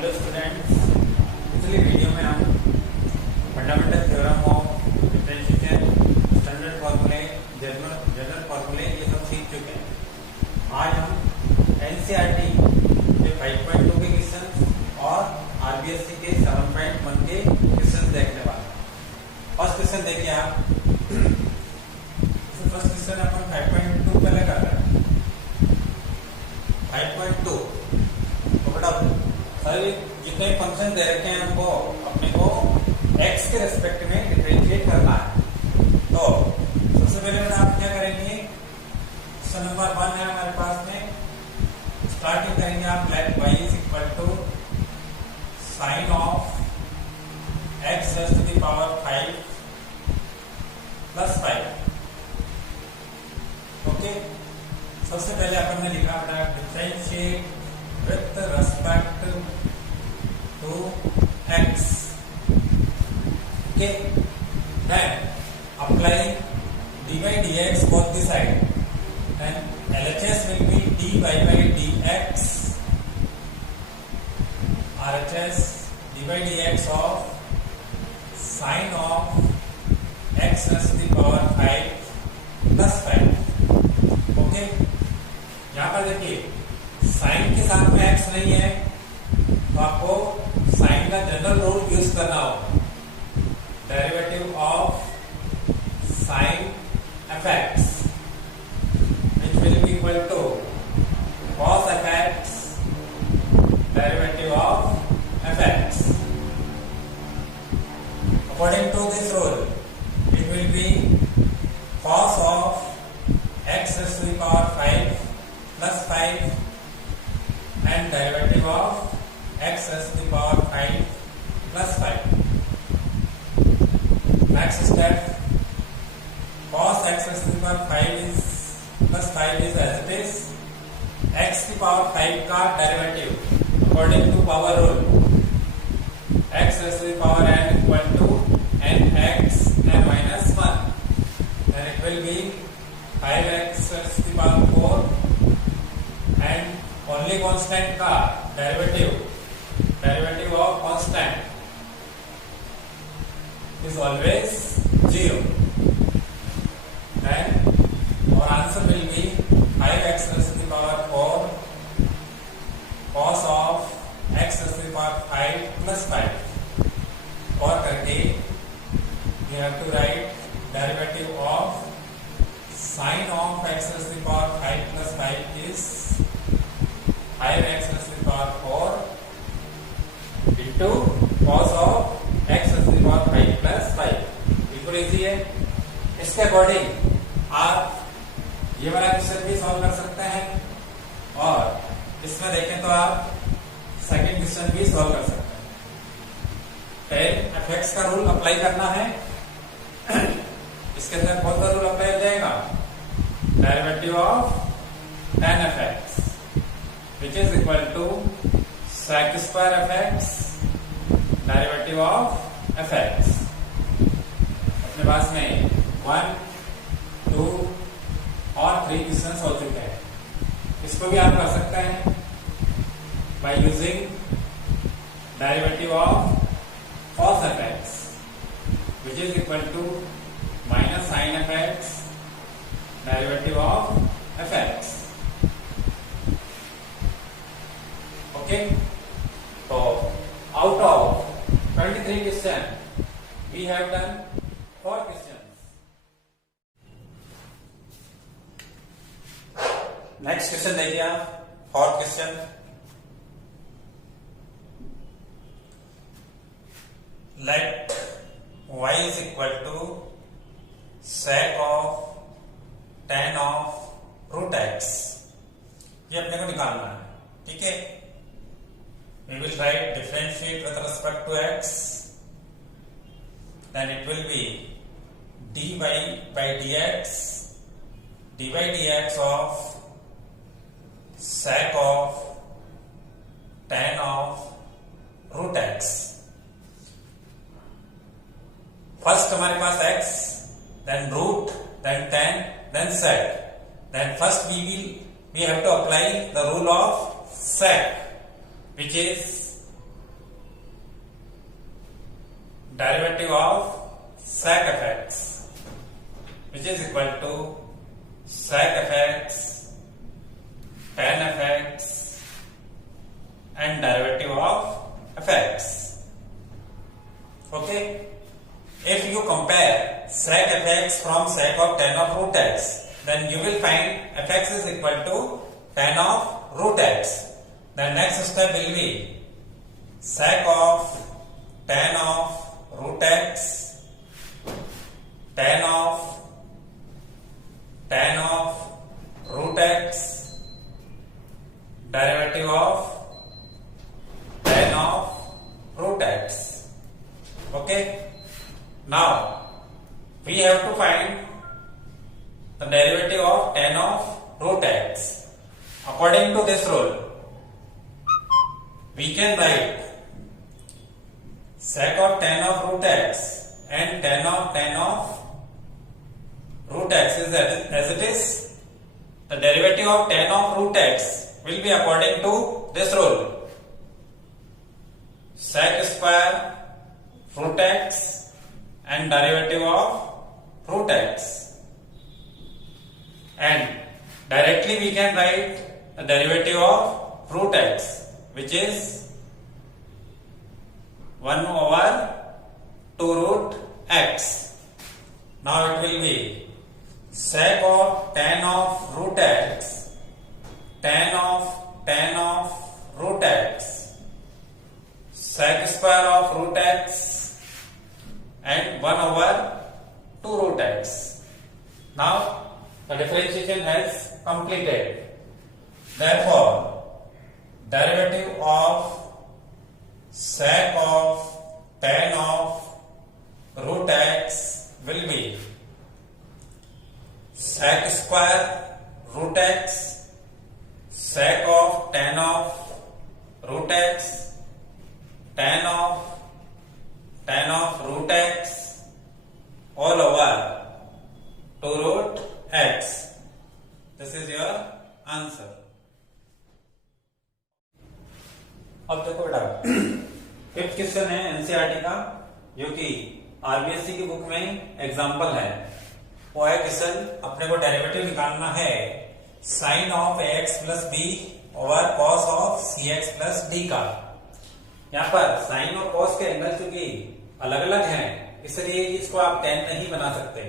Hello students, पिछली video में हम fundamental theorem of differentiation, standard फार्मूले, जनरल फार्मूले ये सब सीख चुके हैं। आज हम एनसीईआरटी के 5.2 के क्वेश्चन और आरबीएससी के 7.1 के क्वेश्चन देखने वाले हैं। फर्स्ट क्वेश्चन देखिए आप। फर्स्ट क्वेश्चन अपन 5.2 पहले कर रहे हैं। 5.2 तो बेटा सर जितने फंक्शन दे रखे हैं हमको अपने को x के रेस्पेक्ट में डिफरेंशिएट करना है। तो सबसे पहले बेटा आप क्या करेंगे, क्वेश्चन नंबर 1 है हमारे पास में। स्टार्टिंग करेंगे आप, let y is equal to sine of x raise to the power 5 plus 5। Okay, सबसे पहले अपन ने लिखा बेटा differentiate with respect to x. Okay, then apply dy dx both the side. Then LHS will be dy by dx. RHS dy dx of sine of x raised to the power 5 plus 5. Okay, यहाँ पर देखिए sign के साथ में x नहीं है तो आपको साइन का जनरल रूल यूज करना होगा। Derivative of sine f x which will be equal to cos f x derivative of F x. According to this rule it will be cos of x raise to the power 5 plus 5 and derivative of x raised to the power 5 plus 5. Next step, cos x raised to the power 5 is plus 5 is as it is. X की power 5 का derivative according to power rule, x raised to the power n equal to nx n minus 1. Then it will be 5x raised to the power 4 and only constant का derivative of constant is always 0. Then our answer will be 5x raised to the power 4 cos of x raised to the power 5 plus 5. और करके we have to write derivative of sin of x raised to the power 5 plus 5 is 5x raised to the power 4 into cos of x raised to the power 5 plus 5। बिल्कुल easy है। इसके according आप ये वाला question भी solve कर सकते हैं और इसमें देखें तो आप सेकंड क्वेश्चन भी सॉल्व कर सकते हैं। टेन एफ एक्स का रूल अप्लाई करना है। इसके अंदर कौन सा रूल अप्लाई हो जाएगा, derivative of ten F x which is equal to sec square fx derivative of fx। अपने पास में 1, 2 और 3 क्वेश्चन हो चुके हैं। इसको भी आप कर सकते हैं by using derivative of cos fx which is equal to minus sin fx derivative of fx। Okay, so out of 23 questions, we have done 4 questions. Next question देखिए आप, 4th question. Let y is equal to sec of tan of root x। ये अपने को निकालना है, ठीक है। We will write differentiate with respect to x, then it will be dy by dx, dy dx of sec of tan of root x। First हमारे पास x, then root, then tan, then sec। Then first we have to apply the rule of sec, which is derivative of sec fx, which is equal to sec fx tan fx and derivative of fx. Okay, if you compare sec fx from sec of tan of root x, then you will find fx is equal to tan of root x. The next step will be sec of tan of root x, tan of root x, derivative of tan of root x. Okay, now we have to find the derivative of tan of root x. According to this rule, we can write sec of tan of root x and tan of root x is as it is. The derivative of tan of root x will be according to this rule: sec square root x and derivative of root x. And directly we can write the derivative of root x, which is 1 over 2 root x. Now it will be sec of tan of root x, tan of root x, sec square of root x and 1 over 2 root x. Now the differentiation has completed. Therefore, derivative of sec of tan of root x will be sec square root x, sec of tan of root x, tan of root x all over 2 root x. This is your answer. अब देखो बेटा, fifth question है NCERT का, जो कि RBSC की book में example है। वो है क्वेश्चन, अपने को डेरिवेटिव निकालना है sine of x plus b over cos of c x plus d का। यहाँ पर साइन और कॉस के एंगल चूंकि अलग अलग हैं, इसलिए इसको आप tan नहीं बना सकते।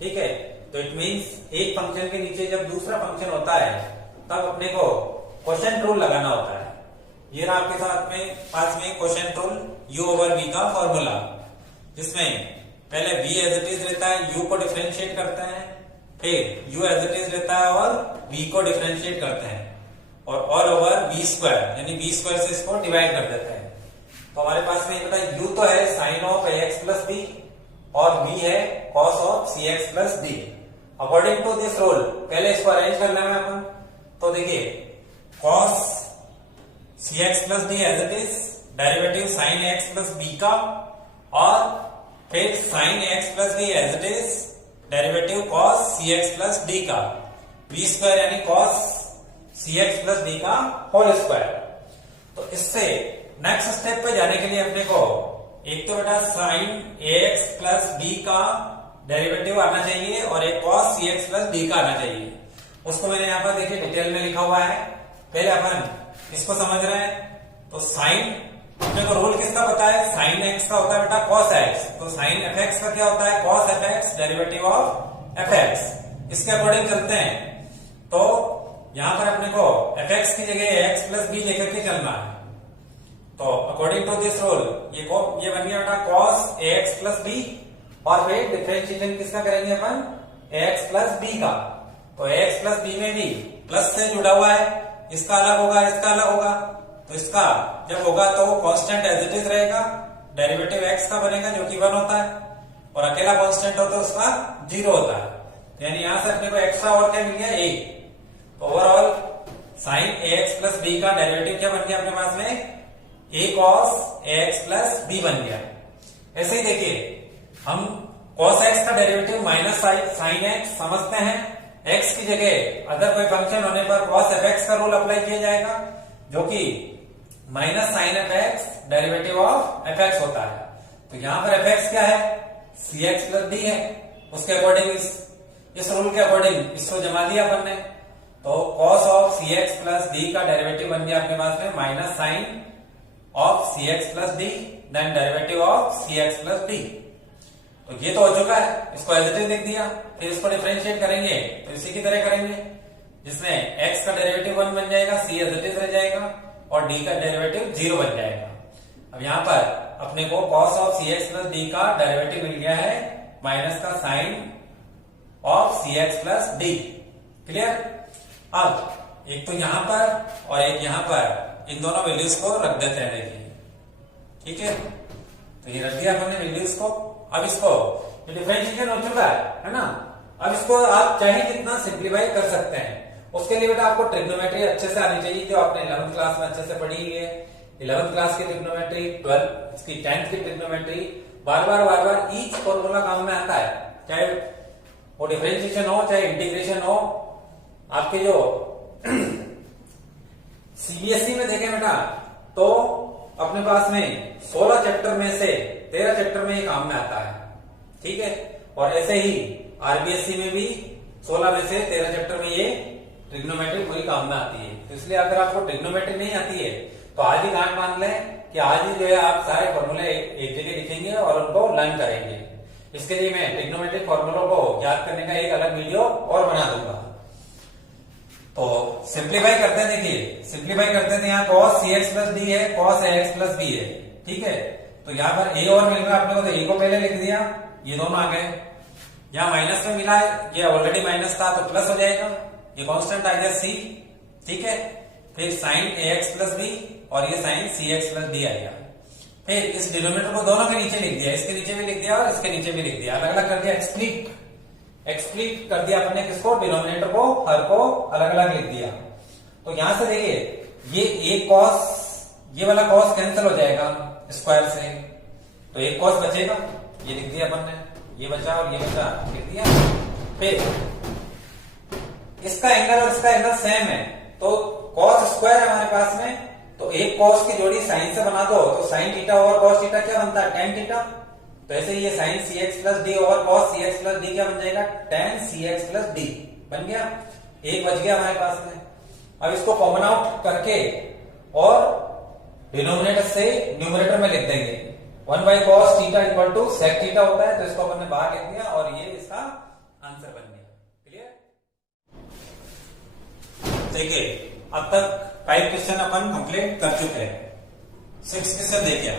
ठीक है, तो इट मीन्स एक फंक्शन के नीचे जब दूसरा फंक्शन होता है तब अपने को क्वोशिएंट रूल लगाना होता है। ये रहा आपके साथ में पास में quotient rule u over v का फॉर्मूला, जिसमें पहले v एज इट इज रहता है, u को डिफरेंशिएट करते हैं, फिर u एज इट इज रहता है और v को डिफरेंशिएट करते हैं, और ऑल ओवर v स्क्वायर, यानी v स्क्वायर से इसको डिवाइड कर देते हैं। तो हमारे पास में बेटा u तो है sine of ax plus b और v है cos of cx plus d। According to this rule पहले इसको अरेंज करना है अपन। तो देखिए, cos cx plus d as it is, derivative sine x plus b का, और फिर sine x plus d as it is, derivative cos cx plus d का, v स्क्वायर यानी कॉस cx प्लस d का होल स्क्वायर। तो इससे next step पे जाने के लिए अपने को एक तो बेटा साइन ax प्लस b का डेरिवेटिव आना चाहिए और एक कॉस cx प्लस d का आना चाहिए। उसको मैंने यहाँ पर देखिए डिटेल में लिखा हुआ है। पहले अपन इसको समझ रहे हैं। तो साइन, अपने को रूल किसका पता है, साइन x का होता है बेटा कॉस x, तो साइन fx का क्या होता है, cos fx, derivative of fx। इसके अकॉर्डिंग चलते हैं। तो यहाँ पर अपने को fx की जगह x प्लस b लेकर के चलना है। तो अकॉर्डिंग टू दिस रूल ये बन गया बेटा कॉस ax प्लस b, और फिर डिफरेंशिएशन किसका करेंगे अपन, ax प्लस b का। तो ax प्लस b में भी प्लस से जुड़ा हुआ है, इसका अलग होगा, इसका अलग होगा। तो इसका जब होगा तो कांस्टेंट एज इट इज रहेगा, डेरिवेटिव x का बनेगा जो कि 1 होता है, और अकेला कांस्टेंट हो तो उसका 0 होता है। यानी यहां से अपने को एक्स्ट्रा और क्या मिल गया, a। Overall sine ax plus b का डेरिवेटिव क्या बन गया अपने पास में, a cos ax plus b बन गया। ऐसे ही देखिए, हम cos x का डेरिवेटिव माइनस साइन x समझते हैं, x की जगह अदर कोई फंक्शन होने पर cos fx का रूल अप्लाई किया जाएगा, जो कि minus sine fx derivative of fx होता है। तो यहां पर एफ एक्स क्या है, सी एक्स प्लस डी है। उसके अकॉर्डिंग इस रूल के अकॉर्डिंग इसको जमा दिया अपन ने, तो cos of c x plus d का डेरिवेटिव बन गया अपने पास में minus sine of c x plus d then derivative of c x plus d. तो ये तो हो चुका है, इसको एज इट इज लिख दिया। फिर इसको डिफरेंशिएट करेंगे तो इसी की तरह करेंगे, जिसमें x का डेरिवेटिव 1 बन जाएगा, c एज इट इज रह जाएगा और d का डेरिवेटिव 0 बन जाएगा। अब यहां पर अपने को cos of c x plus d का डेरिवेटिव मिल गया है माइनस का sine of c x plus d. Clear. अब एक तो यहां पर और एक यहां पर इन दोनों वैल्यूज को रख देते हैं, देखिए ठीक है। तो ये रख दिया हमने वैल्यूज को। अब इसको डिफरेंशिएशन हो चुका है ना। अब इसको आप चाहे कितना सिंप्लीफाई कर सकते हैं। उसके लिए बेटा आपको ट्रिग्नोमेट्री अच्छे से आनी चाहिए, जो आपने 11th क्लास में अच्छे से पढ़ी हुई है। 11th क्लास की ट्रिग्नोमेट्री, 12th की 10th की ट्रिग्नोमेट्री, बार बार ईच फॉर्मूला काम में आता है, चाहे वो डिफरेंशिएशन हो चाहे इंटीग्रेशन हो। आपके जो सीबीएसई में देखें बेटा तो अपने पास में 16 चैप्टर में से 13 चैप्टर में ये काम में आता है, ठीक है। और ऐसे ही आरबीएससी में भी 16 में से 13 चैप्टर में ये ट्रिग्नोमेट्री पूरी काम में आती है। तो इसलिए अगर आपको ट्रिग्नोमेट्री नहीं आती है तो आज ही गांठ बांध लें कि आज ही जो है आप सारे फॉर्मूले एक जगह लिखेंगे और उनको लर्न करेंगे। इसके लिए मैं ट्रिग्नोमेट्रिक फॉर्मूलों को याद करने का एक अलग वीडियो और बना दूंगा। तो सिंप्लीफाई करते हैं, देखिए सिंप्लीफाई करते हैं। यहाँ cos सी एक्स प्लस डी है, cos ए एक्स प्लस बी है, ठीक है। तो यहाँ पर ए और मिल रहा है अपने को, तो ए को पहले लिख दिया, ये दोनों आ गए। यहाँ माइनस में मिला है, ये ऑलरेडी माइनस था तो प्लस हो जाएगा, ये कांस्टेंट आ गया सी, ठीक है। फिर साइन ए एक्स प्लस बी और ये sine c x plus D आएगा। फिर इस डिनोमिनेटर को दोनों के नीचे लिख दिया, इसके नीचे भी लिख दिया और इसके नीचे भी लिख दिया, अलग अलग कर दिया, एक्सप्लिट कर दिया अपने किसको, डिनोमिनेटर को, हर को अलग अलग लिख दिया। तो यहां से देखिए ये एक कॉस, ये वाला कॉस कैंसिल हो जाएगा स्क्वायर से, तो एक कॉस बचेगा, ये लिख दिया अपन ने, ये बचा और ये बचा, लिख दिया। फिर इसका एंगल और इसका एंगल सेम है, तो कॉस स्क्वायर है हमारे पास में, तो एक कॉस की जोड़ी साइन से बना दो, तो sine theta over cos theta क्या बनता है, टेन थीटा। तो ऐसे ये sine c x plus d over cos c x plus d क्या बन जाएगा, tan c x plus d बन गया। एक बच गया हमारे पास में। अब इसको कॉमन आउट करके और डिनोमिनेटर से न्यूमरेटर में लिख देंगे, 1 by cos theta equal to sec theta होता है, तो इसको अपन ने बाहर लिख दिया और ये इसका आंसर बन गया। क्लियर। देखिए अब तक 5 क्वेश्चन अपन कंप्लीट कर चुके हैं। 6 क्वेश्चन देखिए,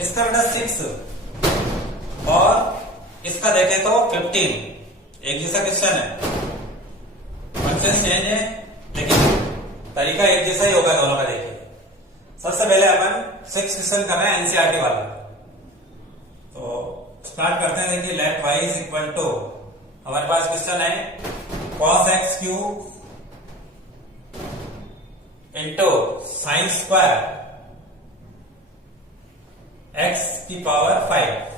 इसका बेटा 6 और इसका देखें तो 15 एक जैसा क्वेश्चन है, क्वेश्चन चेंज है लेकिन तरीका एक जैसा ही होगा दोनों का। देखिए सबसे पहले अपन 6 क्वेश्चन कर रहे हैं एनसीईआरटी वाला, तो स्टार्ट करते हैं। देखिए let y is equal to, हमारे पास क्वेश्चन है cos x cube into sine square x की पावर 5।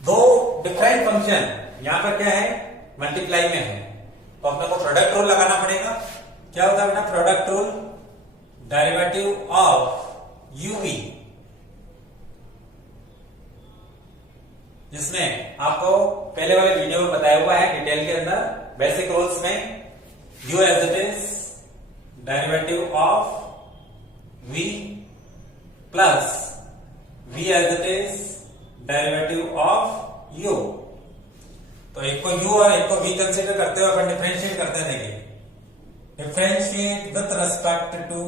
दो डिफरेंट फंक्शन यहां पर क्या है, मल्टीप्लाई में है, तो अपने को प्रोडक्ट रूल लगाना पड़ेगा। क्या होता है बेटा product rule, derivative of UV, जिसमें आपको पहले वाले वीडियो में बताया हुआ है डिटेल के अंदर, बेसिक रूल्स में u as it is derivative of v plus v as it is derivative of u। तो एक को u और एक को v कंसीडर करते हुए अपन डिफरेंशिएट करते हैं। देखिए differentiate with respect to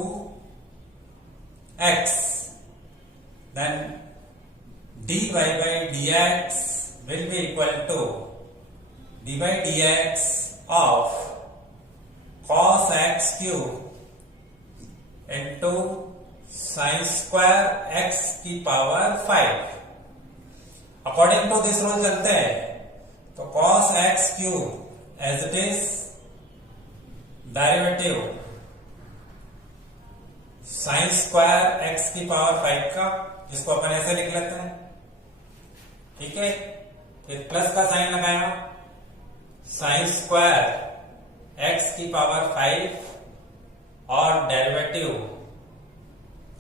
x, then dy by dx will be equal to d by dx of cos x cube into sin square x की power 5। According to this rule चलते हैं, तो cos x cube as it is derivative sine square x की power 5 का, जिसको अपन ऐसे लिख लेते हैं, ठीक है। फिर प्लस का साइन लगाया, साइन स्क्वायर x की पावर 5 और डेरिवेटिव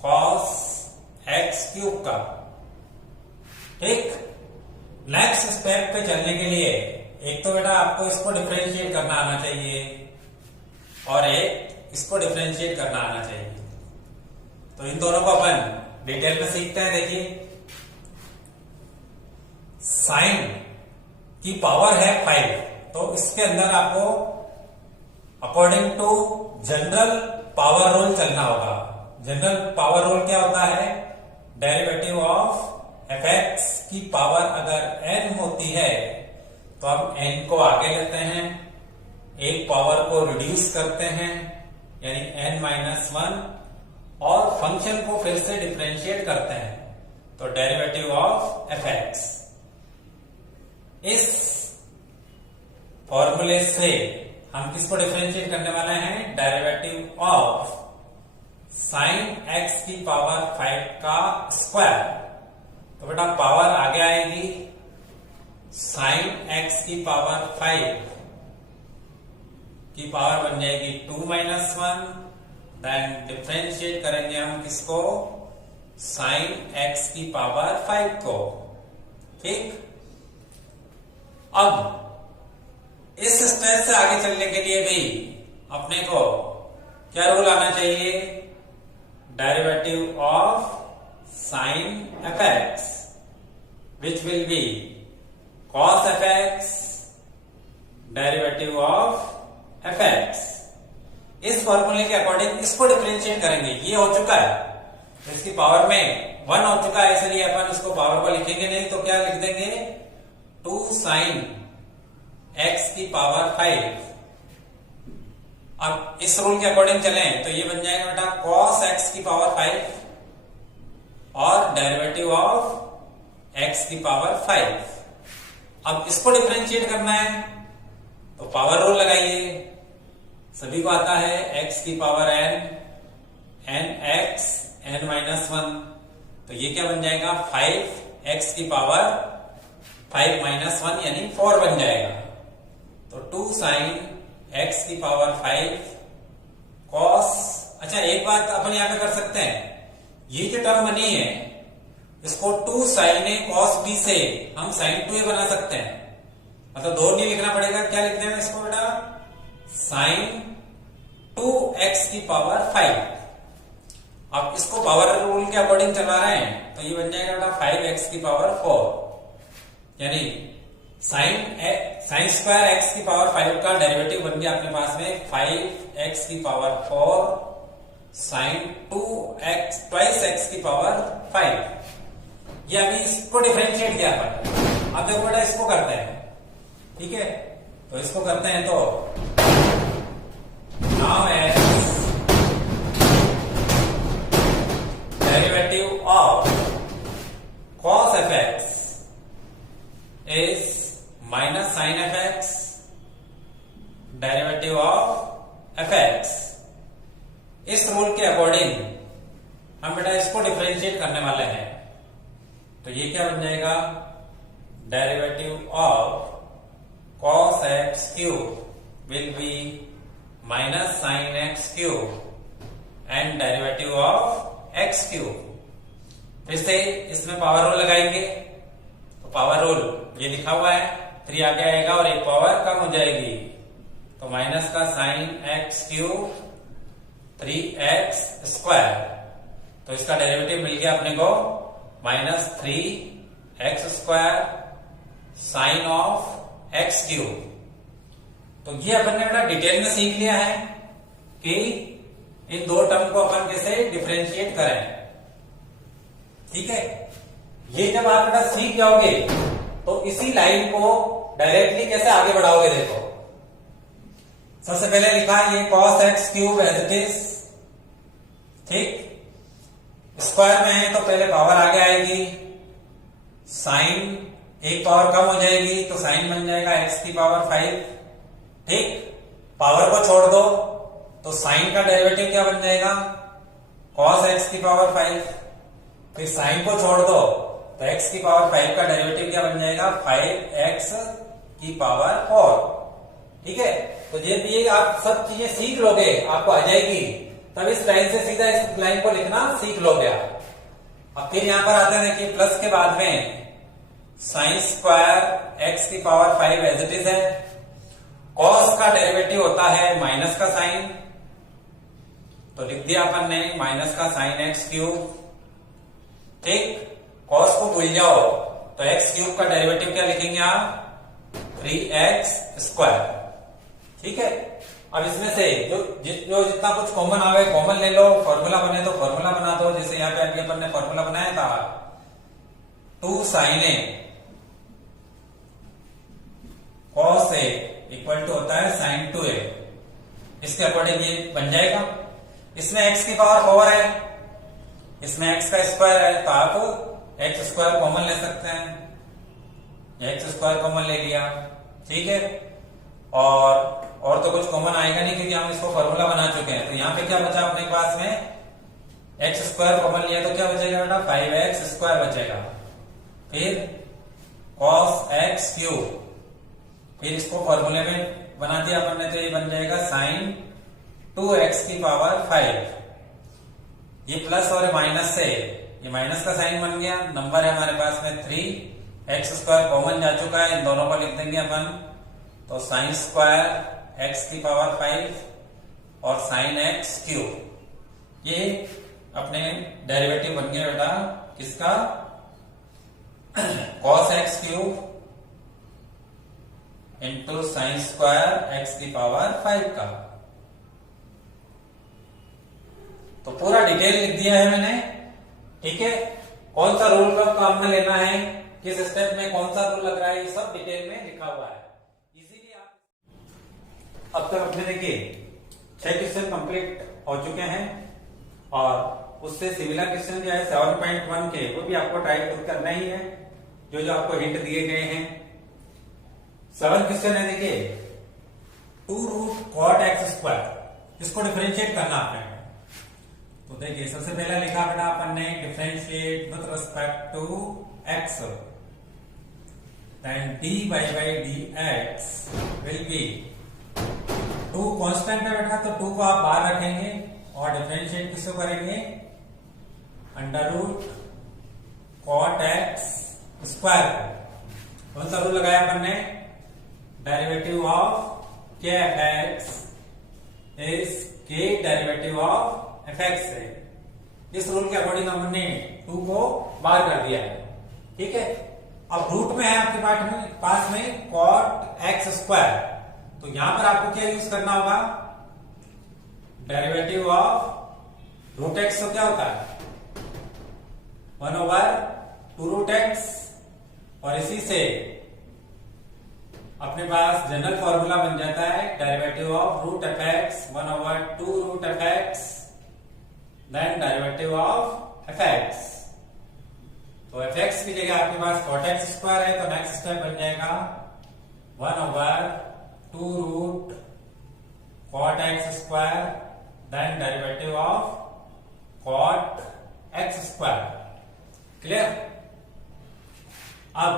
cos x क्यूब का। ठीक, नेक्स्ट स्टेप पे चलने के लिए एक तो बेटा आपको इसको डिफरेंशिएट करना आना चाहिए और एक इसको डिफरेंशिएट करना आना चाहिए। तो इन दोनों को अपन डिटेल में सीखते हैं। देखिए, साइन की पावर है 5, तो इसके अंदर आपको according to general power rule चलना होगा। जनरल पावर रूल क्या होता है? डेरिवेटिव ऑफ एफ एक्स की पावर अगर n होती है तो हम n को आगे लेते हैं, एक पावर को रिड्यूस करते हैं यानी n-1 और फंक्शन को फिर से डिफरेंशिएट करते हैं, तो डेरिवेटिव ऑफ एफ एक्स। इस फॉर्मूले से हम किसको डिफरेंशिएट करने वाले हैं? डेरिवेटिव ऑफ साइन एक्स की पावर 5 का स्क्वायर। तो बेटा पावर आगे आएगी, साइन एक्स की पावर 5 की पावर बन जाएगी 2-1, देन डिफरेंशिएट करेंगे हम किसको? साइन एक्स की पावर 5 को। ठीक, अब इस स्टेप से आगे चलने के लिए भी अपने को क्या रूल आना चाहिए? Derivative of sine f x which will be cos f x derivative of F x. इस फॉर्मूले के अकॉर्डिंग इसको डिफरेंशिएट करेंगे। ये हो चुका है, इसकी पावर में 1 हो चुका है, इसलिए अपन इसको पावर को लिखेंगे नहीं, तो क्या लिख देंगे? 2 साइन एक्स की पावर 5। अब इस रूल के अकॉर्डिंग चलें तो ये बन जाएगा बेटा कॉस एक्स की पावर 5 और डेरिवेटिव ऑफ एक्स की पावर 5। अब इसको डिफरेंशिएट करना है तो पावर रूल लगाइए, सभी को आता है, x की पावर n x n-1, तो ये क्या बन जाएगा? 5x की पावर 5-1 यानी 4 बन जाएगा। तो 2 साइन x की पावर 5 कॉस। अच्छा, एक बात अपन यहां पे कर सकते हैं, ये जो टर्म बनी है इसको 2 साइन ए कॉस बी से हम साइन 2a बना सकते हैं, मतलब 2 नहीं लिखना पड़ेगा। क्या लिखते हैं इसको बेटा? साइन 2x की पावर 5। अब इसको पावर रूल के अकॉर्डिंग चला रहे हैं तो ये बन जाएगा बेटा 5x की पावर 4, यानी साइन स्क्वायर एक्स की पावर 5 का डेरिवेटिव बन गया अपने पास में 5x की पावर 4 साइन 2x की पावर 5। ये अभी इसको डिफरेंशिएट किया अपन। अब देखो बेटा इसको करते हैं, ठीक है? तो इसको करते हैं तो now as derivative of cos f x is minus sine f x derivative of F x. इस रूल के अकॉर्डिंग हम बेटा इसको डिफरेंशिएट करने वाले हैं, तो ये क्या बन जाएगा? Derivative of cos x cube will be minus sin x cube and derivative of x cube। फिर से इसमें पावर रूल लगाएंगे, तो पावर रूल ये लिखा हुआ है, 3 आगे आएगा और एक पावर कम हो जाएगी, तो माइनस का sign x cube 3x square. तो इसका डेरिवेटिव मिल गया अपने को minus 3x square sine of x cube. तो ये अपन ने बेटा डिटेल में सीख लिया है कि इन दो टर्म को अपन कैसे डिफरेंशिएट करें। ठीक है, ये जब आप बेटा सीख जाओगे तो इसी लाइन को डायरेक्टली कैसे आगे बढ़ाओगे। देखो, सबसे पहले लिखा है ये cos x cube as it is, ठीक, स्क्वायर में है तो पहले पावर आगे आएगी, साइन एक पावर कम हो जाएगी तो साइन बन जाएगा x की पावर 5। ठीक, पावर को छोड़ दो तो साइन का डेरिवेटिव क्या बन जाएगा? cos x की पावर 5। फिर साइन को छोड़ दो तो x की पावर 5 का डेरिवेटिव क्या बन जाएगा? 5x की पावर 4। ठीक है, तो जब ये आप सब चीजें सीख लोगे आपको आ जाएगी, तब इस लाइन से सीधा इस लाइन को लिखना सीख लोगे आप। अब फिर यहां पर आते हैं कि प्लस के बाद में साइन स्क्वायर एक्स की पावर 5 एज इट इज है। कॉस का डेरिवेटिव होता है माइनस का साइन, तो लिख दिया अपन ने माइनस का साइन एक्स क्यूब। ठीक, कॉस को भूल जाओ तो एक्स क्यूब का डेरिवेटिव क्या लिखेंगे आप, 3x स्क्वायर। ठीक है, अब इसमें से जो जितना कुछ कॉमन आवे कॉमन ले लो, फॉर्मूला बने तो फॉर्मूला बना दो। जैसे यहाँ पे अभी अपन ने फॉर्मूला बनाया था 2 sin a cos a equal to होता है sin 2a। इसके अकॉर्डिंग ये बन जाएगा। इसमें x की पावर 4 है, इसमें x का स्क्वायर है, तो आप x स्क्वायर कॉमन ले सकते हैं। x स्क्वायर कॉमन ले लिया, ठीक है। और तो कुछ कॉमन आएगा नहीं क्योंकि हम इसको फॉर्मूला बना चुके हैं। तो यहाँ पे क्या बचा अपने पास में, एक्स स्क्वायर कॉमन लिया तो क्या बचेगा बेटा, 5x स्क्वायर बचेगा। फिर cos x क्यूब, फिर इसको फॉर्मूले में बना दिया अपन ने तो ये बन जाएगा sin 2x की पावर 5। ये प्लस और माइनस से ये माइनस का साइन बन गया। नंबर है हमारे पास में 3, एक्स स्क्वायर कॉमन जा चुका है, इन दोनों को लिख देंगे अपन। तो साइन स्क्वायर एक्स की पावर 5 और साइन एक्स क्यूब, ये अपने डेरिवेटिव बन गया बेटा किसका, cos x cube into sine square x की पावर 5 का। तो पूरा डिटेल लिख दिया है मैंने। ठीक है, कौन सा रूल कब काम में लेना है, किस स्टेप में कौन सा रूल लग रहा है, ये सब डिटेल में लिखा हुआ है। इजीली आप अब तक अपने देखिए 6 क्वेश्चन कंप्लीट हो चुके हैं और उससे सिमिलर क्वेश्चन जो है 7.1 के वो भी आपको ट्राई खुद करना ही है, जो आपको हिंट दिए गए हैं। 7 क्वेश्चन है, देखिए 2 रूट कॉट एक्स स्क्वायर, इसको डिफरेंशिएट करना आपने। तो देखिए सबसे पहला लिखा बेटा अपन ने differentiate with respect to x, then dy by dx will be 2 constant है बेटा, तो 2 को आप बाहर रखेंगे और डिफरेंशिएट किसको करेंगे, under root cot x square. कौन सा रूल लगाया अपन ने, derivative of k f x is k derivative of F x है। इस रूल के अकॉर्डिंग हमने 2 को बाहर कर दिया है। ठीक है, अब रूट में है आपके पास में कॉट एक्स स्क्वायर, तो यहां पर आपको क्या यूज करना होगा, डेरिवेटिव ऑफ रूट एक्स। तो क्या होता है 1/2 रूट एक्स, और इसी से अपने पास जनरल फॉर्मूला बन जाता है derivative of root f x 1/2 root f x then derivative of F x. तो एफ एक्स की जगह आपके पास कॉट एक्स स्क्वायर है, तो नेक्स्ट स्टेप बन जाएगा 1/2 root cot x square then derivative of cot x square. Clear. अब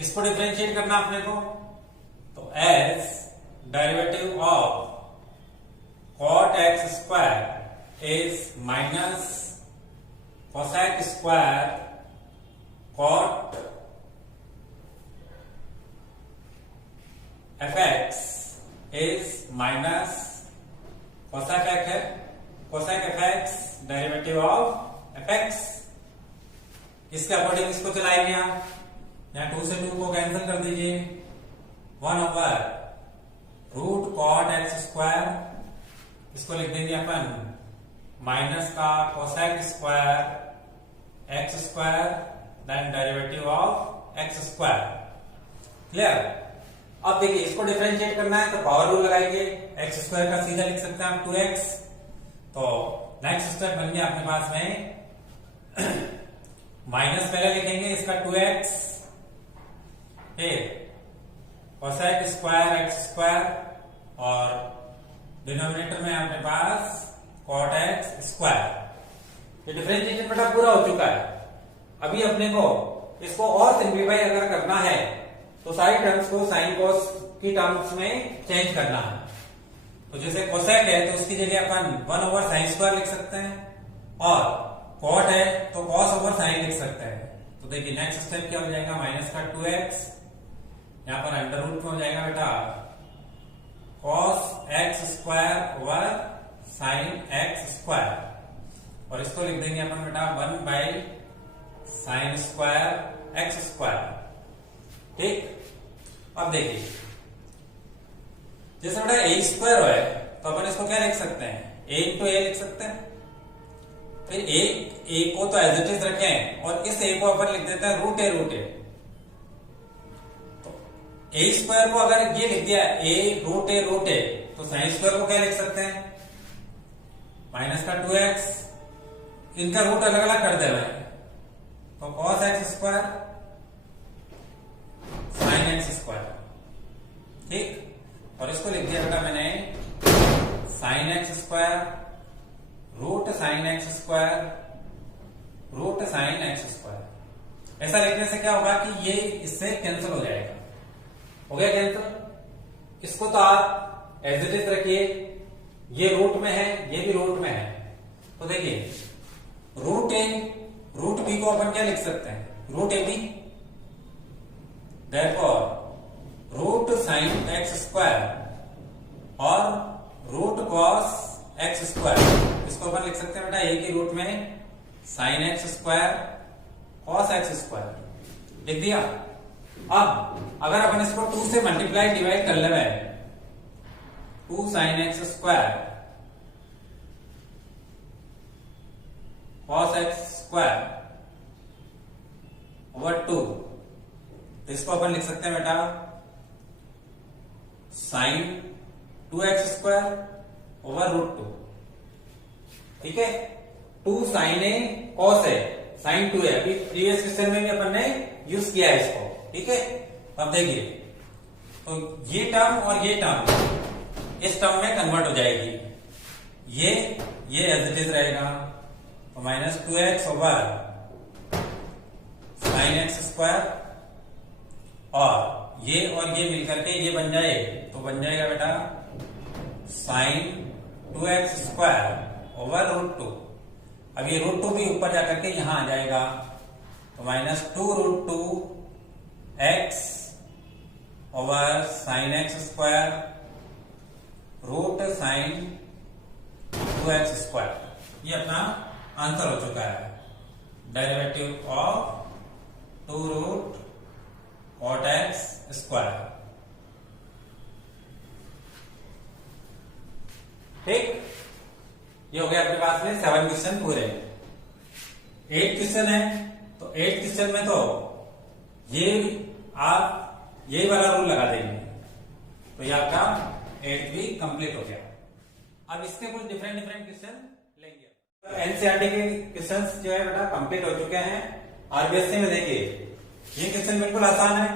इसको डिफरेंशिएट करना अपने को, तो as derivative of cot x square is minus cosec square cot f x is minus cosec f x derivative of F x. इसके according इसको चलाएंगे आप, यहाँ 2 से 2 को कैंसिल कर दीजिए, 1/रूट कॉट एक्स स्क्वायर, इसको लिख देंगे अपन माइनस का cosec square x square then derivative of x square. Clear. अब देखिए इसको डिफरेंशिएट करना है तो पावर रूल लगाएंगे, एक्स स्क्वायर का सीधा लिख सकते हैं आप 2x। तो नेक्स्ट स्टेप बन गया अपने पास में माइनस पहले लिखेंगे इसका 2x, फिर कोसेक स्क्वायर एक्स स्क्वायर और डिनोमिनेटर में अपने पास कॉट एक्स स्क्वायर। ये डिफरेंशिएशन बेटा पूरा हो चुका है। अभी अपने को इसको और सिंप्लीफाई अगर करना है तो सारी टर्म्स को साइन कॉस की टर्म्स में चेंज करना है। तो जैसे कोसेक है तो उसकी जगह अपन 1/sin स्क्वायर लिख सकते हैं, और कॉट है तो कॉस ओवर साइन लिख सकते हैं। तो देखिए नेक्स्ट स्टेप क्या हो जाएगा, माइनस का 2x, यहां पर अंडर रूट में हो जाएगा बेटा cos x square over sine x square, और इसको लिख देंगे अपन बेटा 1 by sine square x square. ठीक, अब देखिए जैसे बेटा ए स्क्वायर है तो अपन इसको क्या लिख सकते हैं, ए इंटू ए लिख सकते हैं। फिर ए को तो एज इट इज रखें और इस ए को अपन लिख देते हैं रूट ए। तो ए स्क्वायर को अगर ये लिख दिया ए रूट ए तो साइन स्क्वायर को क्या लिख सकते हैं, माइनस का 2x, इनका रूट अलग अलग कर देना है तो cos x square sine x square. ठीक, और इसको लिख दिया बेटा मैंने sine x square root sine x square root sine x square. ऐसा लिखने से क्या होगा कि ये इससे कैंसिल हो जाएगा, हो गया कैंसिल। इसको तो आप एज इट इज रखिए, ये रूट में है ये भी रूट में है, तो देखिए रूट ए रूट बी को अपन क्या लिख सकते हैं, root a b. Therefore root sine x square और रूट कॉस एक्स स्क्वायर, इसको अपन लिख सकते हैं बेटा ए की रूट में sign x square cos x square लिख दिया। अब अगर अपन इसको 2 से मल्टीप्लाई डिवाइड कर ले 2 sign x square cos x square over 2, इसको अपन लिख सकते हैं बेटा sign 2x square over root 2। ठीक है, 2 साइन ए कॉस है साइन 2 है, अभी प्रीवियस क्वेश्चन में भी अपन ने यूज किया है इसको। ठीक है, अब देखिए तो ये टर्म और ये टर्म इस टर्म में कन्वर्ट हो जाएगी, ये एज इट इज रहेगा तो minus 2x over sine x square, और ये मिलकर के ये बन जाए तो बन जाएगा बेटा sign 2x square over root 2। अब ये रूट 2 भी ऊपर जाकर के यहां आ जाएगा तो minus 2 root 2 x over sine x square root sine 2x square. ये अपना आंसर हो चुका है, derivative of 2 root cot x square. ठीक, ये हो गया अपने पास में 7 क्वेश्चन पूरे। 8 क्वेश्चन है तो 8 क्वेश्चन में तो ये आप यही वाला रूल लगा देंगे तो ये आपका 8 भी कंप्लीट हो गया। अब इसके कुछ डिफरेंट क्वेश्चन लेंगे। एनसीईआरटी के क्वेश्चंस जो है बेटा कंप्लीट हो चुके हैं। आरबीएससी में देखिए ये क्वेश्चन बिल्कुल आसान है,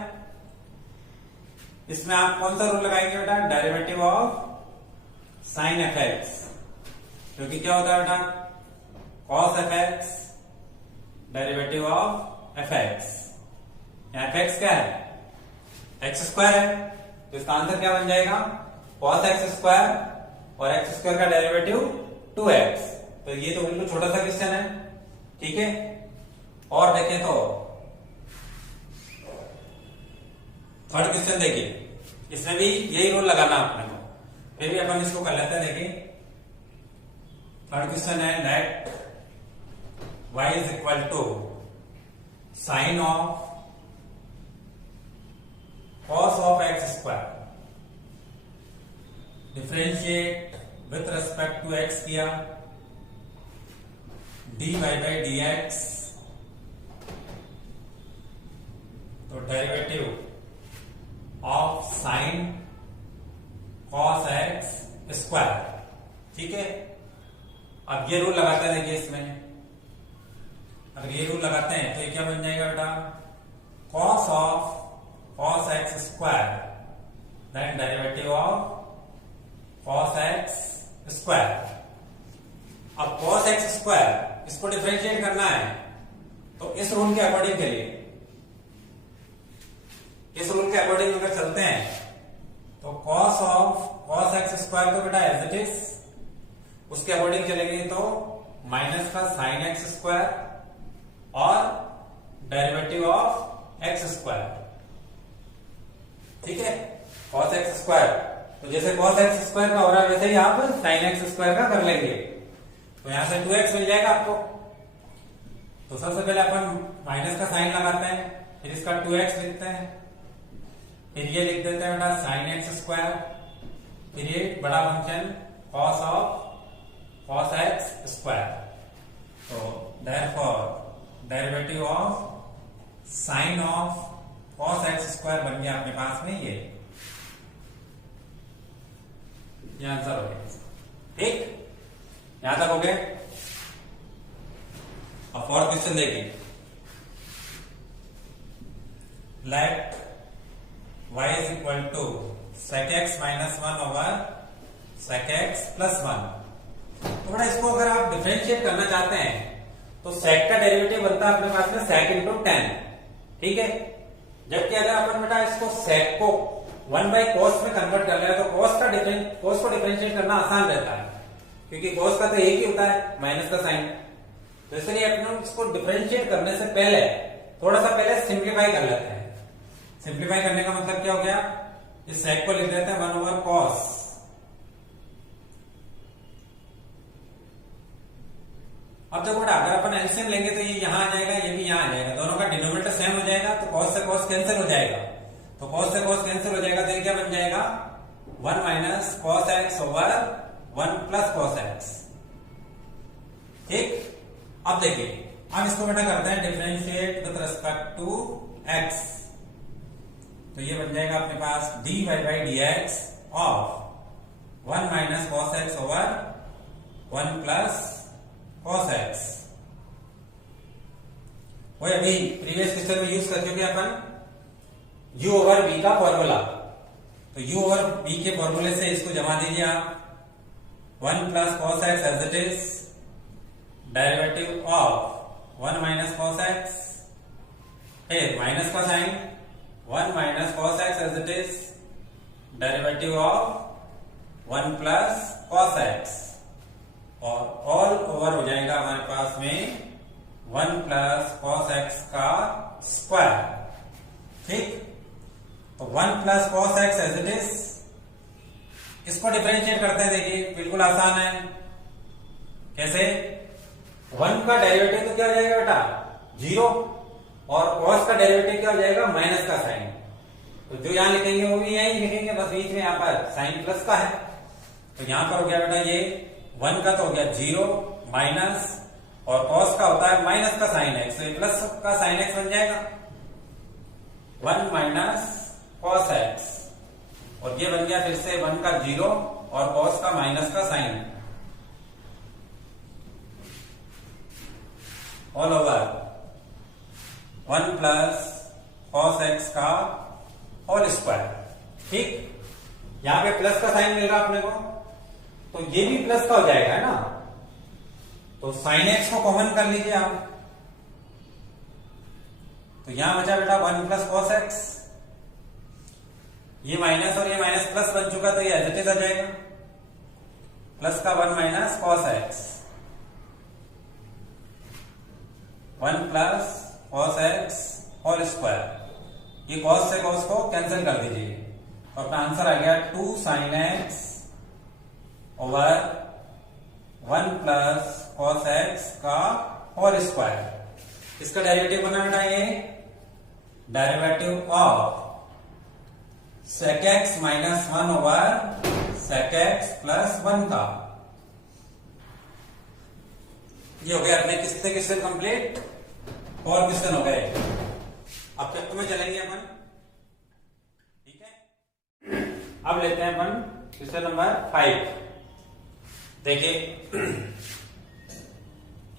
इसमें आप कौन सा रूल लगाएंगे बेटा, derivative of sine f x, क्योंकि क्या होता है बेटा cos f x derivative of F x. F x क्या है, एक्स स्क्वायर है, तो इसका आंसर क्या बन जाएगा कॉस एक्स स्क्वायर, और एक्स स्क्वायर का डेरिवेटिव 2x। तो ये तो बिल्कुल छोटा सा क्वेश्चन है। ठीक है, और देखें तो थर्ड क्वेश्चन देखिए, इसमें भी यही रूल लगाना अपने को, फिर भी अपन इसको कर लेते हैं। देखिए थर्ड क्वेश्चन है let y is equal to sine of cos of x square, differentiate with respect to x किया, dy बाई dx, तो derivative of sine cos x square. ठीक है, अब ये रूल लगाते हैं। देखिए इसमें अगर ये रूल लगाते हैं तो ये क्या बन जाएगा बेटा cos of cos x square then derivative of cos x square. अब कॉस एक्स स्क्वायर इसको डिफरेंशिएट करना है तो इस रूल के अकॉर्डिंग करिए, इस रूल के अकॉर्डिंग अगर चलते हैं तो cos of cos x square तो बेटा एज इट इज, उसके अकॉर्डिंग चलेंगे तो माइनस का साइन एक्स स्क्वायर और डेरिवेटिव ऑफ एक्स स्क्वायर, ठीक है, कॉस एक्स स्क्वायर। तो जैसे कॉस एक्स स्क्वायर का हो रहा है वैसे ही आप साइन एक्स स्क्वायर का कर लेंगे। तो यहां से 2x मिल जाएगा आपको। तो सबसे पहले अपन माइनस का साइन लगाते हैं, फिर इसका 2x लिखते हैं, फिर ये लिख देते हैं बेटा साइन एक्स स्क्वायर, फिर ये बड़ा function cos of cos x square. तो therefore derivative of sine of cos x square बन गया अपने पास में ये आंसर हो गया। ठीक, यहां तक हो गए। अब फोर्थ क्वेश्चन देखिए, let y is equal to sec x minus 1 over sec x plus 1। तो बड़ा इसको अगर आप डिफरेंशिएट करना चाहते हैं तो sec का डेरिवेटिव बनता है अपने पास में sec इंटू tan, ठीक है। जबकि अगर अपन बेटा इसको sec को 1 बाई cos में कन्वर्ट कर लिया तो cos को डिफरेंशिएट करना आसान रहता है, क्योंकि cos का तो एक ही होता है माइनस का साइन। तो इसलिए अपन इसको डिफरेंशिएट करने से पहले थोड़ा सा पहले सिंप्लीफाई कर लेते हैं। सिंप्लीफाई करने का मतलब क्या हो गया, इस sec को लिख देते हैं 1 ओवर cos। अब देखो बेटा अगर अपन एलसीएम लेंगे तो ये यहां आ जाएगा, ये भी यहां आ जाएगा, दोनों का डिनोमिनेटर सेम हो जाएगा, तो cos से cos कैंसिल हो जाएगा। तो cos से cos कैंसिल हो जाएगा तो ये क्या बन जाएगा 1 minus cos x over 1 plus cos x। ठीक, अब देखिए हम इसको बेटा करते हैं differentiate with respect to x। तो ये बन जाएगा अपने पास dy by dx of 1 minus cos x over 1 plus cos x। वही अभी प्रीवियस क्वेश्चन में यूज कर चुके अपन u ओवर v का फॉर्मूला। तो u ओवर v के फॉर्मूले से इसको जमा दीजिए आप 1 plus cos x as it is, derivative of 1 minus cos x, फिर माइनस का sine 1 minus cos x as it is, derivative of 1 plus cos x, और ऑल ओवर हो जाएगा हमारे पास में 1 प्लस cos x का स्क्वायर। ठीक, तो 1 plus cos x as it is, इसको डिफरेंशिएट करते हैं। देखिए बिल्कुल आसान है, कैसे 1 का डेरिवेटिव तो क्या हो जाएगा बेटा 0, और cos का डेरिवेटिव क्या हो जाएगा माइनस का साइन। तो जो यहां लिखेंगे वो भी यहीं लिखेंगे, बस बीच में यहां पर साइन प्लस का है। तो यहां पर हो गया बेटा ये 1 का तो हो गया 0 माइनस, और cos का होता है माइनस का साइन x, तो प्लस का साइन x बन जाएगा 1 माइनस cos x, और ये बन गया फिर से 1 का 0 और cos का माइनस का sine, all over 1 plus cos x का होल स्क्वायर। ठीक, यहां पे प्लस का साइन मिल रहा अपने को, तो ये भी प्लस का हो जाएगा ना। तो साइन एक्स को कॉमन कर लीजिए आप, तो यहां बचा बेटा 1 प्लस cos x, ये माइनस और ये माइनस प्लस बन चुका, तो ये एज इट इज आ जाएगा प्लस का 1 minus cos x, 1 plus cos x whole square. ये cos से cos को कैंसिल कर दीजिए, और अपना आंसर आ गया 2 sin x over 1 plus cos x का होल स्क्वायर। इसका डेरिवेटिव बना बेटा ये derivative of sec x minus 1 over sec x plus 1 का। ये हो गया अपने किससे क्वेश्चन कंप्लीट, और क्वेश्चन हो गए। अब फिफ्थ में चलेंगे अपन, ठीक है। अब लेते हैं अपन क्वेश्चन नंबर 5। देखिए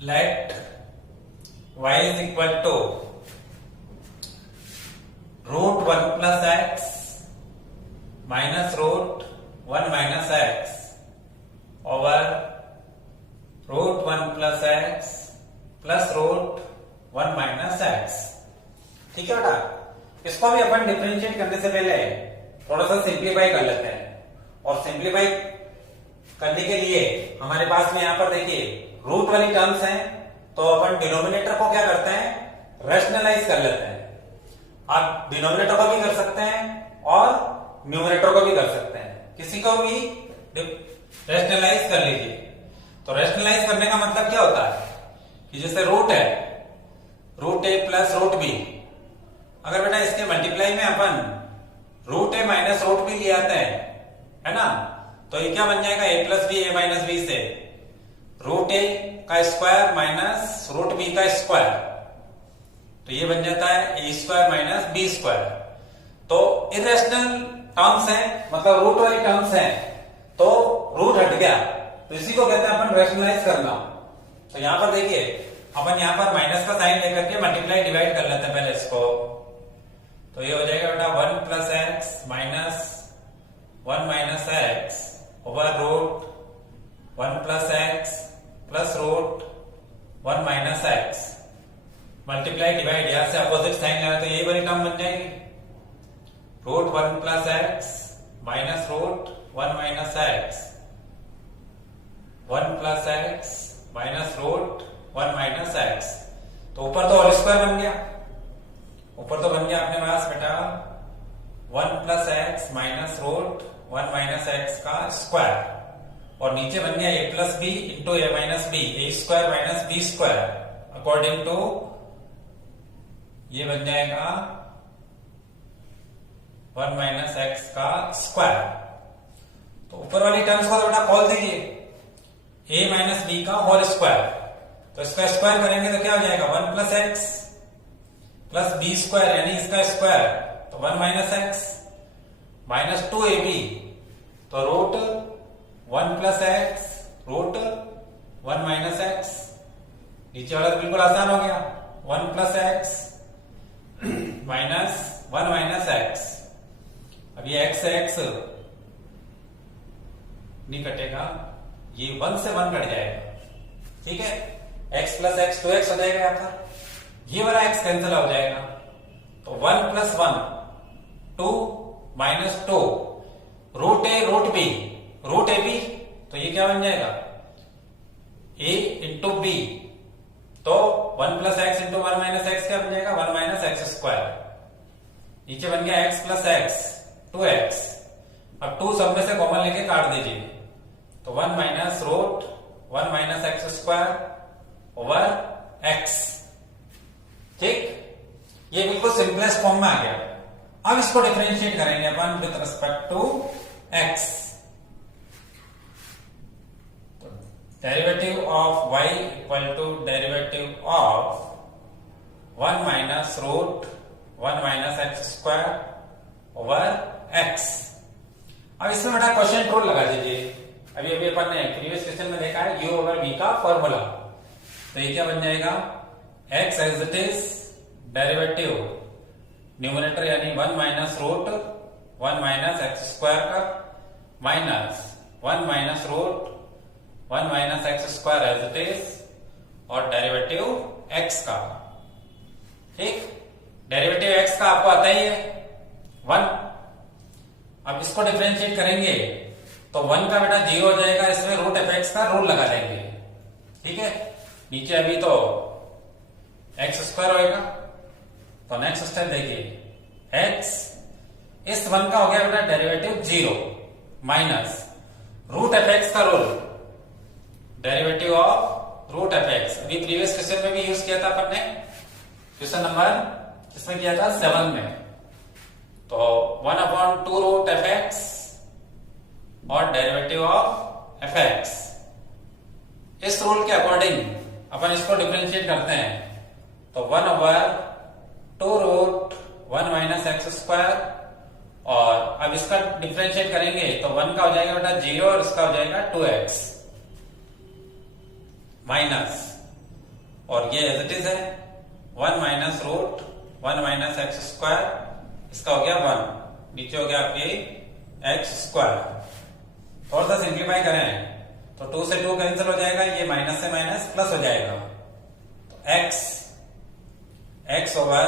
let y is equal to root 1 plus x minus root 1 minus x over root 1 plus x plus root 1 minus x. ठीक है बेटा, इसको भी अपन डिफरेंशिएट करने से पहले थोड़ा सा सिंप्लीफाई कर लेते हैं, और सिंप्लीफाई करने के लिए हमारे पास में यहाँ पर देखिए रूट वाली टर्म्स हैं, तो अपन डिनोमिनेटर को क्या करते हैं, रैशनलाइज कर लेते हैं। आप डिनोमिनेटर को भी कर सकते हैं और न्यूमरेटर को भी कर सकते हैं, किसी को भी रैशनलाइज कर लीजिए। तो रैशनलाइज करने का मतलब क्या होता है कि जैसे रूट है, रूट ए प्लस रूट बी, अगर बेटा इसके मल्टीप्लाई में अपन रूट ए माइनस रूट बी ले आते हैं, है ना, तो ये क्या बन जाएगा, ए प्लस बी ए माइनस बी से रूट ए का स्क्वायर माइनस रूट बी का स्क्वायर, तो ये बन जाता है ए स्क्वायर माइनस बी स्क्वायर। तो इरेशनल टर्म्स हैं, मतलब रूट वाली टर्म्स हैं, तो रूट हट गया, तो इसी को कहते हैं अपन रैशनलाइज करना। तो यहां पर देखिए अपन यहां पर माइनस का साइन लेकर के मल्टीप्लाई डिवाइड कर लेते हैं पहले इसको, तो ये हो जाएगा बेटा 1 plus x minus 1 minus x over root 1 plus x plus root 1 minus x, multiply divide, यहां से अपोजिट साइन लगा तो यही वाली टर्म बन जाएगी, root 1 plus x minus root 1 minus x, 1 plus x minus root 1 minus x. तो ऊपर तो होल स्क्वायर बन गया, ऊपर तो बन गया अपने पास बेटा 1 plus x minus root 1 minus x का स्क्वायर, और नीचे बन गया a plus b into a minus B, A square minus B square, according to ये बन जाएगा 1 माइनस एक्स का स्क्वायर। तो ऊपर वाली टर्म्स को तो बेटा खोल दीजिए, ए माइनस बी का होल स्क्वायर, तो इसका स्क्वायर करेंगे तो क्या हो जाएगा 1 plus x plus b square, यानी इसका स्क्वायर, तो 1 माइनस एक्स माइनस 2ab, तो root 1 plus x root 1 minus x, नीचे वाला तो बिल्कुल आसान हो गया, 1 plus x minus 1 minus x. अब ये एक्स एक्स नहीं कटेगा, ये 1 से 1 कट जाएगा, ठीक है, x प्लस एक्स 2x हो जाएगा आपका, ये वाला x कैंसिल हो जाएगा, तो 1 plus 1 2 minus 2 root a root b, root a b, तो ये क्या बन जाएगा a इंटू बी, तो 1 plus x into 1 minus x क्या बन जाएगा 1 माइनस एक्स स्क्वायर, नीचे बन गया x प्लस एक्स 2x, अब 2 सब में से कॉमन लेके काट दीजिए, तो 1 minus root 1 minus x square over x, ठीक, ये बिल्कुल सिंपलेस्ट फॉर्म में आ गया। अब इसको डिफरेंशिएट करेंगे अपन विद रिस्पेक्ट टू x, तो derivative of y equal to derivative of 1 minus root 1 minus x square over x। अब इसमें बेटा क्वेश्चन रूल लगा दीजिए, अभी अपन ने प्रीवियस क्वेश्चन में देखा है u ओवर v का फॉर्मूला, तो ये क्या बन जाएगा x as it is derivative numerator यानी 1 minus root 1 minus x square का minus 1 minus root 1 minus x square as it is, और डेरिवेटिव x का, ठीक, डेरिवेटिव x का आपको आता ही है 1। अब इसको डिफरेंशिएट करेंगे तो 1 का बेटा 0 हो जाएगा, इसमें रूट एफ एक्स का रूल लगा देंगे, ठीक है, नीचे अभी तो एक्स स्क्वायर होएगा, तो नेक्स्ट स्टेप देखिए x, इस 1 का हो गया बेटा derivative 0 minus root f x का rule, derivative of root f x, अभी प्रीवियस क्वेश्चन में भी यूज किया था अपन ने, क्वेश्चन नंबर किसमें किया था 7 में, तो 1/2 रूट एफ एक्स और डेरिवेटिव ऑफ एफ एक्स, इस रूल के अकॉर्डिंग अपन इसको डिफरेंशिएट करते हैं, तो 1/2 रूट 1 माइनस एक्स स्क्वायर, और अब इसका डिफरेंशिएट करेंगे तो 1 का हो जाएगा बेटा 0 और इसका हो जाएगा 2x माइनस, और ये एज इट इज है 1 minus root 1 minus x square, इसका हो गया 1, नीचे हो गया आपके एक्स स्क्वायर। थोड़ा सा सिंप्लीफाई करें तो 2 से 2 कैंसिल हो जाएगा, ये माइनस से माइनस प्लस हो जाएगा, तो x over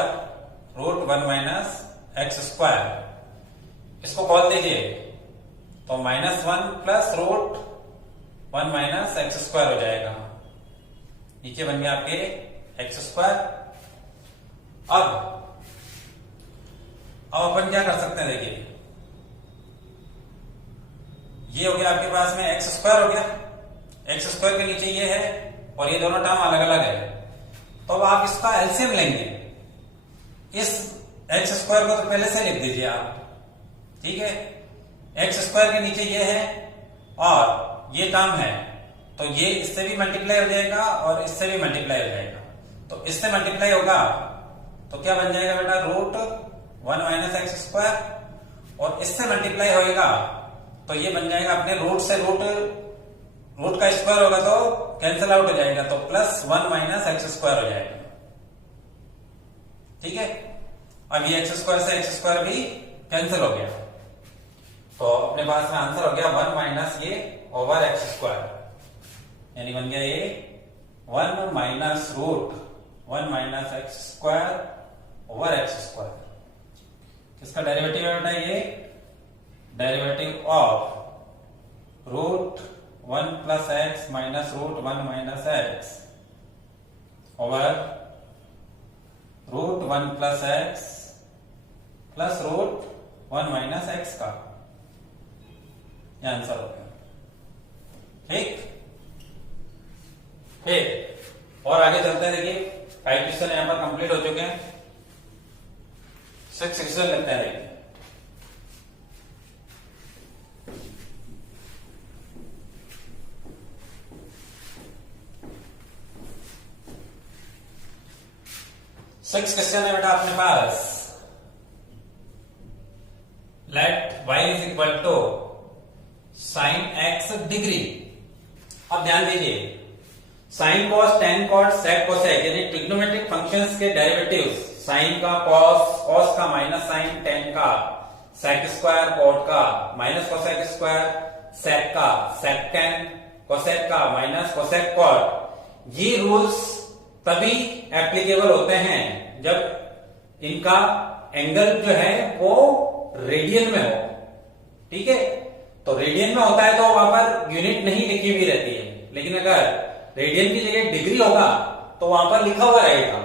root 1 minus x square, इसको खोल दीजिए तो -1 plus root 1 minus x square हो जाएगा। नीचे बन गया आपके एक्स स्क्वायर। अब अपन क्या कर सकते हैं, देखिए ये हो गया आपके पास में एक्स स्क्वायर हो गया, एक्स स्क्वायर के नीचे ये है और ये दोनों टर्म अलग अलग है, तो अब आप इसका एलसीएम लेंगे। इस एक्स स्क्वायर को तो पहले से लिख दीजिए आप, ठीक है। एक्स स्क्वायर के नीचे ये है और ये टर्म है, तो ये इससे भी मल्टीप्लाई हो जाएगा और इससे भी मल्टीप्लाई हो जाएगा। तो इससे मल्टीप्लाई होगा तो क्या बन जाएगा बेटा, रूट 1 माइनस एक्स स्क्वायर, और इससे मल्टीप्लाई होएगा तो ये बन जाएगा अपने रूट से रूट का स्क्वायर होगा तो कैंसिल आउट हो जाएगा, तो प्लस 1 माइनस एक्स स्क्वायर हो जाएगा, ठीक है। अब ये एक्स स्क्वायर से एक्स स्क्वायर भी कैंसिल हो गया, तो अपने पास में आंसर हो गया 1 माइनस ये ओवर एक्स स्क्वायर, यानी बन गया ये 1 minus root 1 minus x square over x square. इसका डेरिवेटिव है बेटा ये derivative of root 1 plus x minus root 1 minus x over root 1 plus x plus root 1 minus x का, यह आंसर हो गया, ठीक। फिर और आगे चलते हैं, देखिए 5 क्वेश्चन यहां पर कंप्लीट हो चुके हैं, 6 क्वेश्चन लगते हैं, देखिए। सिक्स क्वेश्चन है बेटा अपने पास, let y is equal to sine x degree. अब ध्यान दीजिए, sine cos tan cot sec cosec यानी ट्रिग्नोमेट्रिक फंक्शंस के डेरिवेटिव्स, साइन का कॉस, कॉस का माइनस साइन, टेन का सेक स्क्वायर, कॉट का माइनस कोसेक स्क्वायर, सेक का सेक टेन, कोसेक का माइनस कोसेक कॉट। ये रूल्स तभी एप्लीकेबल होते हैं जब इनका एंगल जो है वो रेडियन में हो, ठीक है। तो रेडियन में होता है तो वहां पर यूनिट नहीं लिखी हुई रहती है, लेकिन अगर रेडियन की जगह डिग्री होगा तो वहां पर लिखा हुआ रहेगा,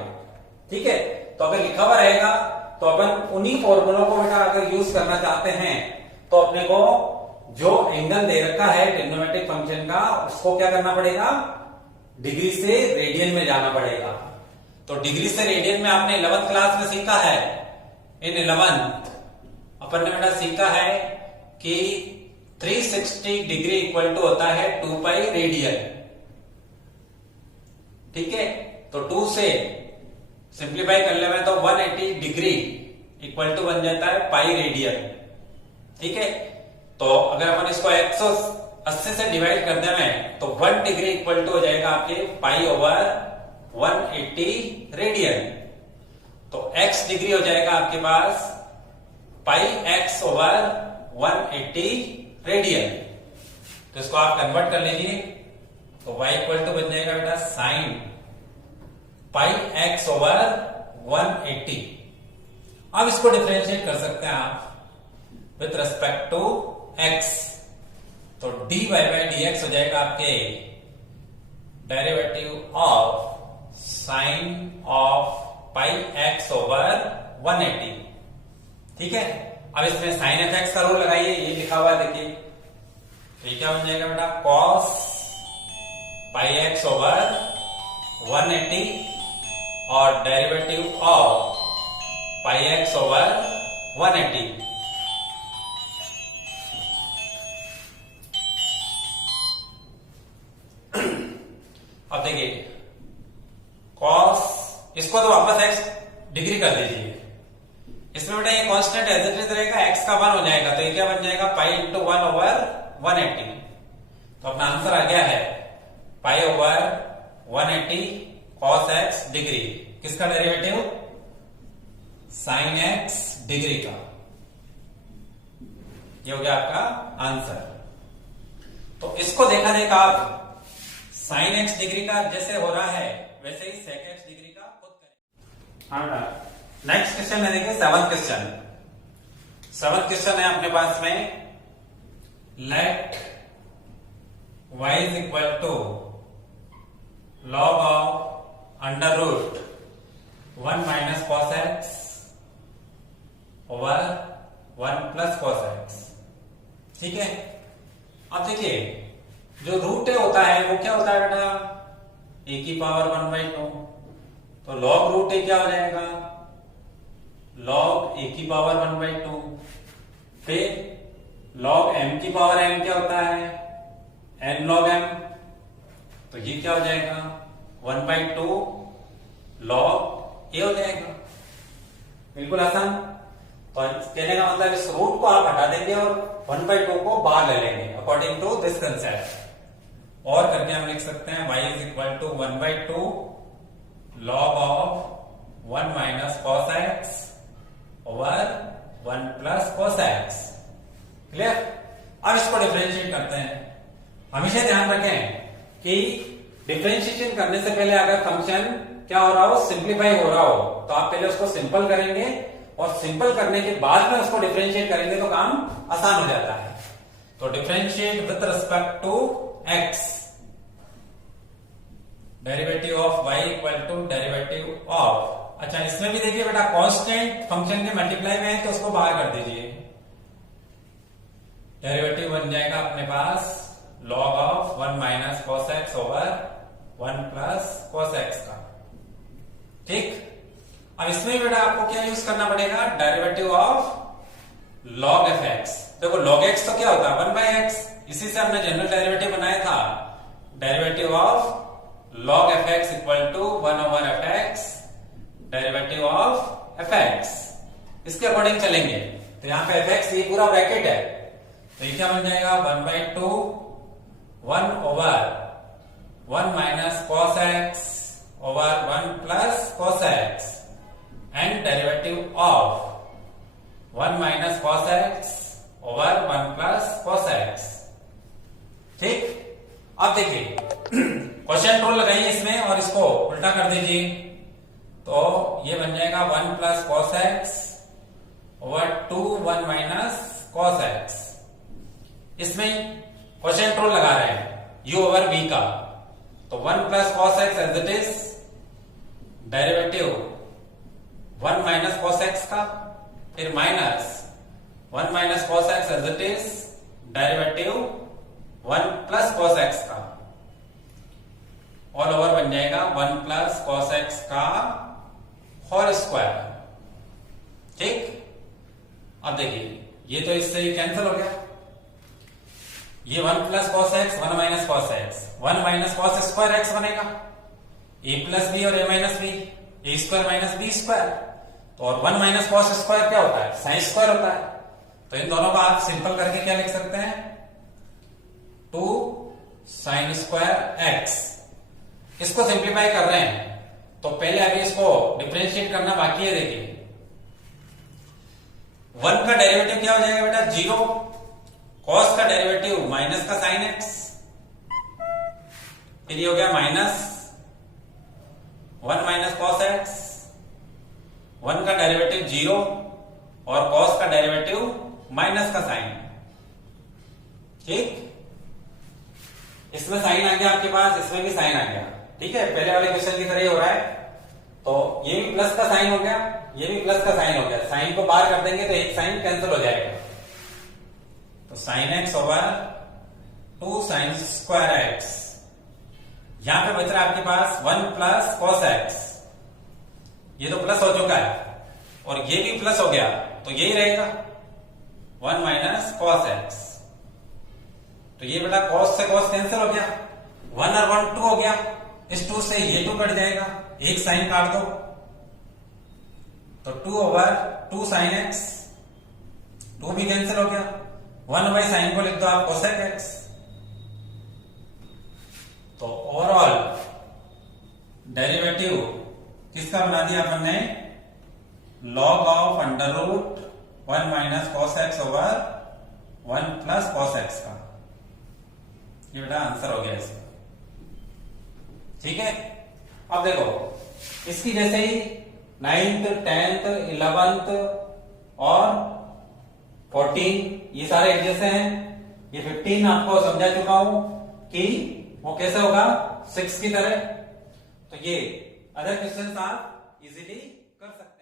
ठीक है। तो अगर लिखा हुआ रहेगा तो अपन उन्हीं फॉर्मूलों को बेटा अगर यूज करना चाहते हैं तो अपने को जो एंगल दे रखा है ट्रिग्नोमेट्रिक फंक्शन का, उसको क्या करना पड़ेगा, डिग्री से रेडियन में जाना पड़ेगा। तो डिग्री से रेडियन में आपने 11th क्लास में सीखा है, इन 11th अपन ने बेटा सीखा है कि 360 डिग्री इक्वल टू होता है 2 पाई रेडियन, ठीक है। तो 2 से सिंप्लीफाई कर ले तो 180 डिग्री इक्वल टू बन जाता है पाई रेडियन, ठीक है। तो अगर अपन इसको 180 से डिवाइड कर दें तो 1 डिग्री इक्वल टू हो जाएगा आपके पाई ओवर 180 रेडियन। तो x डिग्री हो जाएगा आपके पास पाई x ओवर 180 रेडियन। तो इसको आप कन्वर्ट कर लीजिए, तो y इक्वल टू बन जाएगा बेटा साइन पाई x ओवर 180। अब इसको डिफरेंशिएट कर सकते हैं आप विथ रेस्पेक्ट टू x, तो dy बाई dx हो जाएगा आपके derivative of sine of pi x over 180, ठीक है। अब इसमें साइन एफ एक्स का रूल लगाइए, ये लिखा हुआ है देखिए, तो ये क्या बन जाएगा बेटा कॉस पाई x ओवर 180 और derivative of pi x over 180। अब देखिए कॉस, इसको तो वापस x डिग्री कर दीजिए, इसमें बेटा ये कांस्टेंट एज इट इज रहेगा, x का 1 हो जाएगा, तो ये क्या बन जाएगा पाई इंटू 1 ओवर 180। तो अपना आंसर आ गया है pi over 180 cos x degree, किसका डेरिवेटिव, साइन x डिग्री का। ये हो गया आपका आंसर। तो इसको देखा देखा आप साइन x डिग्री का जैसे हो रहा है वैसे ही सेक x डिग्री का खुद करें। हाँ, नेक्स्ट क्वेश्चन है देखिए 7th क्वेश्चन। 7th क्वेश्चन है अपने पास में let y is equal to log of under root 1 minus cos x over 1 plus cos x. ठीक है, अब देखिए जो रूट होता है वो क्या होता है बेटा, ए की पावर 1/2। तो लॉग रूट ए क्या हो जाएगा, लॉग ए की पावर 1/2। फिर लॉग एम की पावर एम क्या होता है, एन लॉग एम। तो ये क्या हो जाएगा 1/2 लॉग ए हो जाएगा। बिल्कुल आसान। तो कहने का मतलब इस रूट को आप हटा देंगे और 1/2 को बाहर ले लेंगे अकॉर्डिंग टू दिस कंसेप्ट। और करके हम लिख सकते हैं y is equal to 1/2 log of 1 minus cos x over 1 plus cos x. Clear. अब इसको डिफरेंशिएट करते हैं। हमेशा ध्यान रखें कि डिफरेंशिएशन करने से पहले अगर फंक्शन क्या हो रहा हो, सिंप्लीफाई हो रहा हो, तो आप पहले उसको सिंपल करेंगे और सिंपल करने के बाद में उसको डिफरेंशिएट करेंगे तो काम आसान हो जाता है। तो differentiate with respect to x, derivative of y equal to derivative of, अच्छा इसमें भी देखिए बेटा कांस्टेंट फंक्शन के मल्टीप्लाई में है तो उसको बाहर कर दीजिए। डेरिवेटिव बन जाएगा अपने पास log of 1 minus cos x over 1 plus cos x का। ठीक। अब इसमें बेटा आपको क्या यूज करना पड़ेगा, derivative of log F x. देखो लॉग एक्स तो क्या होता है 1/x, इसी से हमने जनरल डेरिवेटिव बनाया था। Derivative of log F x equal to 1 over F x derivative of F x. इसके अकॉर्डिंग चलेंगे। तो यहां पे एफ एक्स ये पूरा ब्रैकेट है, तो ये क्या बन जाएगा 1/2 1 over 1 minus cos x over 1 plus cos x and derivative of 1 minus cos x over 1 plus cos x. ठीक। अब देखिए क्वेश्चन रूल लगाइए इसमें और इसको उल्टा कर दीजिए। तो ये बन जाएगा 1 plus cos x over 2 1 minus cos x. इसमें क्वेश्चन रूल लगा रहे हैं u ओवर v का। तो 1 plus cos x as it is derivative 1 minus cos x का, फिर minus 1 minus cos x as it is derivative 1 plus cos x का, all over बन जाएगा 1 प्लस कॉस एक्स का होल स्क्वायर। ठीक। अब देखिए ये तो इससे कैंसिल हो गया, ये 1 plus cos x 1 minus cos x 1 minus cos square x बनेगा, a प्लस बी और a minus B, A square minus B square. तो और 1 माइनस कॉस स्क्वायर क्या होता है, साइन स्क्वायर होता है। तो इन दोनों को आप सिंपल करके क्या लिख सकते हैं 2 साइन स्क्वायर एक्स। इसको सिंप्लीफाई कर रहे हैं तो पहले अभी इसको डिफरेंशिएट करना बाकी है। देखिए 1 का डेरिवेटिव क्या हो जाएगा बेटा 0, कॉस का डेरिवेटिव माइनस का साइन एक्स, फिर ये हो गया माइनस 1 माइनस कॉस एक्स, 1 का डेरिवेटिव 0 और कॉस का डेरिवेटिव माइनस का साइन। ठीक। इसमें साइन आ गया आपके पास, इसमें भी साइन आ गया। ठीक है, पहले वाले क्वेश्चन की तरह ही हो रहा है। तो ये भी प्लस का साइन हो गया, ये भी प्लस का साइन हो गया। साइन को बाहर कर देंगे तो एक साइन कैंसिल हो जाएगा। तो sine x over 2 sine square x. यहां पे बच रहा है आपके पास 1 प्लस कॉस एक्स, ये तो प्लस हो चुका है और ये भी प्लस हो गया तो यही रहेगा 1 माइनस कॉस एक्स। तो ये बेटा कॉस से कॉस कैंसिल हो गया, 1 और 1 2 हो गया, इस 2 से ये 2 कट जाएगा, एक साइन काट दो तो 2 ओवर 2 साइन एक्स, 2 भी कैंसिल हो गया, 1 बाई साइन को लिख दो आप कोसेक एक्स। तो ओवरऑल डेरिवेटिव किसका बना दिया अपन ने, log of under root 1 minus cos x over 1 plus cos x का। ये बेटा आंसर हो गया इसका। ठीक है, अब देखो इसकी जैसे ही 9th 10th 11th और 14 ये सारे एक जैसे हैं। ये 15 आपको समझा चुका हूं कि वो कैसे होगा 6 की तरह। तो ये अदर क्वेश्चन आप इजीली कर सकते हैं।